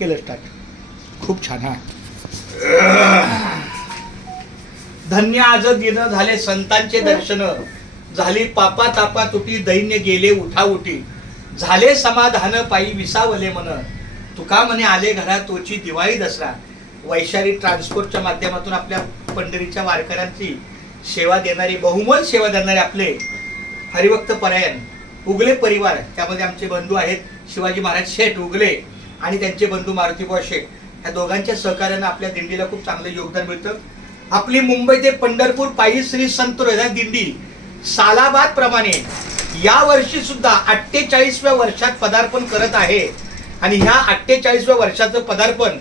केलं स्टार्ट. खूप छान. हा धन्य आज दिन झाले संतांचे दर्शन, झाली पापा तापा तुटी दैन्य गेले उठा उठी, झाले समाधान पायी विसावले मन, तुका म्हणे आले घरा तोची दिवाळी दसरा. वैशाली ट्रान्सपोर्टच्या माध्यमातून आपल्या पंढरीच्या वारकऱ्यांची सेवा देणारी, बहुमोल सेवा देणारे आपले हरिभक्त परायण उगले परिवार, त्यामध्ये आमचे बंधू आहेत शिवाजी महाराज शेठ उगले आणि त्यांचे बंधू मारुतीबुवा शेठ, ह्या दोघांच्या सहकार्यानं आपल्या दिंडीला खूप चांगलं योगदान मिळतं. आपली मुंबई ते पंढरपूर पायी श्री संत रोहिदास दिंडी सालाबाद प्रमाणे या वर्षी सुद्धा 48व्या वर्षात पदार्पण करत आहे. आणि ह्या 48व्या वर्षाचं पदार्पण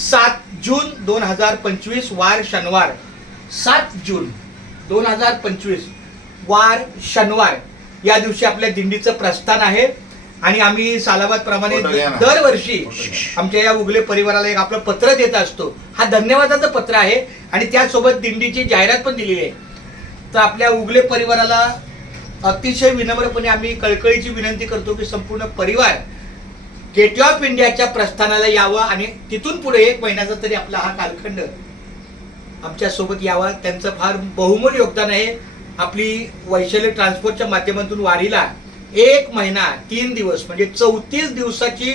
7 जून 2025 वार शनिवार, 7 जून 2025 वार शनिवार या दिवशी आपल्या दिंडीचं प्रस्थान आहे. आणि आम्ही सालाबाद प्रमाणे दरवर्षी आमच्या या उगले परिवाराला एक आपलं पत्र देत असतो. हा धन्यवादाचं पत्र आहे आणि त्यासोबत दिंडीची जाहिरात पण दिलेली आहे. तर आपल्या उगले परिवाराला अतिशय विनम्रपणे आम्ही कळकळीची विनंती करतो की संपूर्ण परिवार गेट ऑफ इंडियाच्या प्रस्थानाला यावं आणि तिथून पुढे 1 महिन्याचा तरी आपला हा कालखंड आमच्या सोबत यावा. त्यांचं फार बहुमोल योगदान आहे. आपली वैशाली ट्रान्सपोर्टच्या माध्यमातून वारीला 1 महिना 3 दिवस म्हणजे 34 दिवसाची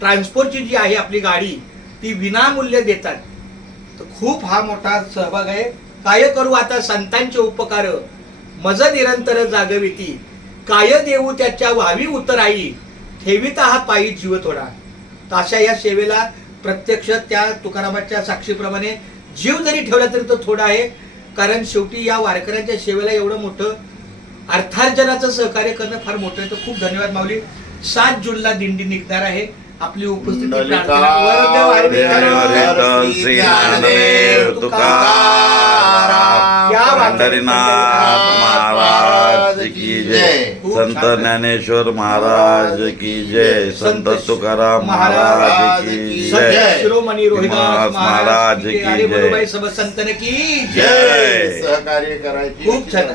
ट्रान्सपोर्टची जी आहे आपली गाडी ती विनामूल्य देतात. तर खूप हा मोठा सहभाग आहे. काय करू आता संतांचे उपकार, मज निरंतर जागविती, काय देऊ त्याच्या व्हावी उतराई, ठेविता हा पायी जीव थोडा. तर अशा या सेवेला प्रत्यक्ष त्या तुकारामाच्या साक्षीप्रमाणे जीव जरी ठेवला तरी तो थोडा आहे. कारण शेवटी या वारकऱ्यांच्या सेवेला एवढं मोठं अर्थार्जनाचं सहकार्य करणं फार मोठं आहे. तर खूप धन्यवाद माऊली. 7 जूनला दिंडी निघणार आहे. आपली उपस्थिती महाराज की जय, संत ज्ञानेश्वर महाराज की जय, संत तुकाराम महाराज की जय, शिरोमणी रोहिदास महाराज की जय, सब संतन की जय. सहकार्य करायची खूप छान.